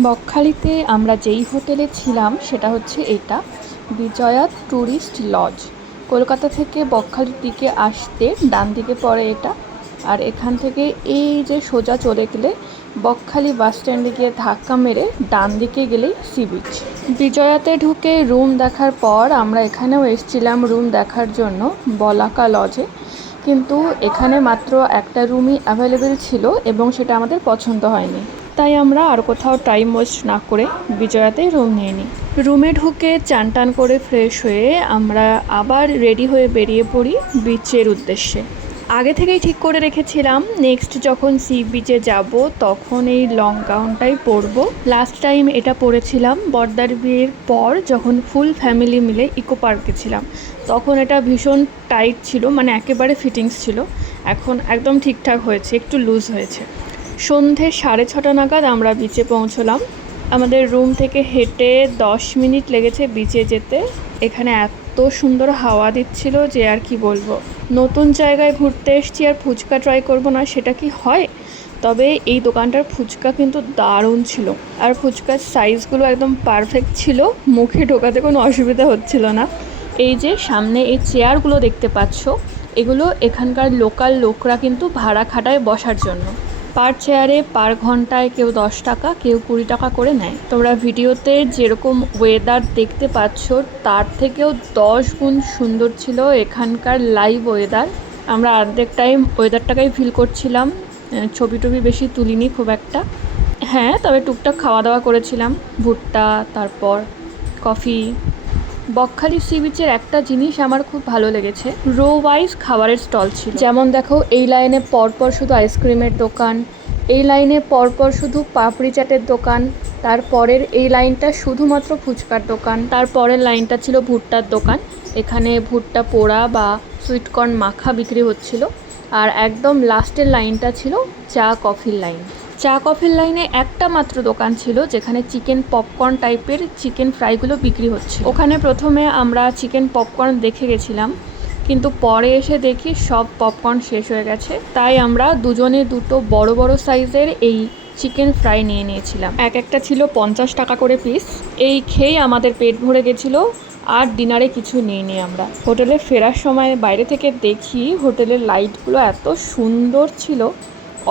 বকখালিতে আমরা যেই হোটেলে ছিলাম সেটা হচ্ছে এটা, বিজয়া ট্যুরিস্ট লজ। কলকাতা থেকে বকখালির দিকে আসতে ডান দিকে পড়ে এটা। আর এখান থেকে এই যে সোজা চলে গেলে বকখালি বাস স্ট্যান্ডে গিয়ে ধাক্কা মেরে ডান দিকে গেলেই সি বিচ। বিজয়াতে ঢুকে রুম দেখার পর আমরা এখানেও এসেছিলাম রুম দেখার জন্য, বলাকা লজে। কিন্তু এখানে মাত্র একটা রুমই অ্যাভেলেবেল ছিল এবং সেটা আমাদের পছন্দ হয়নি, তাই আমরা আর কোথাও টাইম ওয়েস্ট না করে বিজয়াতেই রুম নিয়ে নিই। রুমে ঢুকে চান টান করে ফ্রেশ হয়ে আমরা আবার রেডি হয়ে বেরিয়ে পড়ি বিচের উদ্দেশ্যে। আগে থেকেই ঠিক করে রেখেছিলাম নেক্সট যখন সি বিচে যাব তখন এই লং গাউনটাই পরবো। লাস্ট টাইম এটা পরেছিলাম বড়দার বিয়ের পর, যখন ফুল ফ্যামিলি মিলে ইকো পার্কে ছিলাম। তখন এটা ভীষণ টাইট ছিল, মানে একেবারে ফিটিংস ছিল। এখন একদম ঠিকঠাক হয়েছে, একটু লুজ হয়েছে। সন্ধে 6:30 নাগাদ আমরা বিচে পৌঁছলাম। আমাদের রুম থেকে হেঁটে 10 মিনিট লেগেছে বিচে যেতে। এখানে এত সুন্দর হাওয়া দিচ্ছিল যে আর কি বলবো। নতুন জায়গায় ঘুরতে এসেছি আর ফুচকা ট্রাই করব না সেটা কি হয়? তবে এই দোকানটার ফুচকা কিন্তু দারুণ ছিল, আর ফুচকার সাইজগুলো একদম পারফেক্ট ছিল, মুখে ঢোকাতে কোনো অসুবিধা হচ্ছিল না। এই যে সামনে এই চেয়ারগুলো দেখতে পাচ্ছ, এগুলো এখানকার লোকাল লোকরা কিন্তু ভাড়া খাটায় বসার জন্য। পার চেয়ারে পার ঘন্টায় কেউ 10 টাকা, কেউ 20 টাকা করে নেয়। তোমরা ভিডিওতে যেরকম ওয়েদার দেখতে পাচ্ছ তার থেকেও 10 গুণ সুন্দর ছিল এখানকার লাইভ ওয়েদার। আমরা অর্ধেক টাইম ওয়েদারটাকেই ফিল করছিলাম, ছবি টবি বেশি তুলিনি খুব একটা। হ্যাঁ, তবে টুকটাক খাওয়া দাওয়া করেছিলাম, ভুট্টা, তারপর কফি। বকখালি সি বিচের একটা জিনিস আমার খুব ভালো লেগেছে, রো ওয়াইজ খাবারের স্টল ছিল। যেমন দেখো, এই লাইনে পরপর শুধু আইসক্রিমের দোকান, এই লাইনে পরপর শুধু পাপড়ি চাটের দোকান, তারপরের এই লাইনটা শুধুমাত্র ফুচকার দোকান, তারপরের লাইনটা ছিল ভুট্টার দোকান। এখানে ভুট্টা পোড়া বা সুইটকর্ন মাখা বিক্রি হচ্ছিল। আর একদম লাস্টের লাইনটা ছিল চা কফির লাইন। চা কফির লাইনে একটা মাত্র দোকান ছিল যেখানে চিকেন পপকর্ন টাইপের চিকেন ফ্রাইগুলো বিক্রি হচ্ছে। ওখানে প্রথমে আমরা চিকেন পপকর্ন দেখে গেছিলাম, কিন্তু পরে এসে দেখি সব পপকর্ন শেষ হয়ে গেছে। তাই আমরা দুজনে দুটো বড় বড় সাইজের এই চিকেন ফ্রাই নিয়ে নিয়েছিলাম। একটা ছিল 50 টাকা করে পিস। এই খেয়ে আমাদের পেট ভরে গেছিলো, আর ডিনারে কিছু নিইনি আমরা। হোটেলে ফেরার সময় বাইরে থেকে দেখি হোটেলের লাইটগুলো এত সুন্দর ছিল,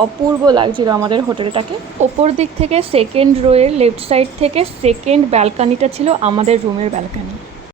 অপূর্ব লাগছিল আমাদের হোটেলটাকে। ওপর দিক থেকে সেকেন্ড রোয়ের লেফট সাইড থেকে সেকেন্ড ব্যালকানিটা ছিল আমাদের রুমের ব্যালকানি।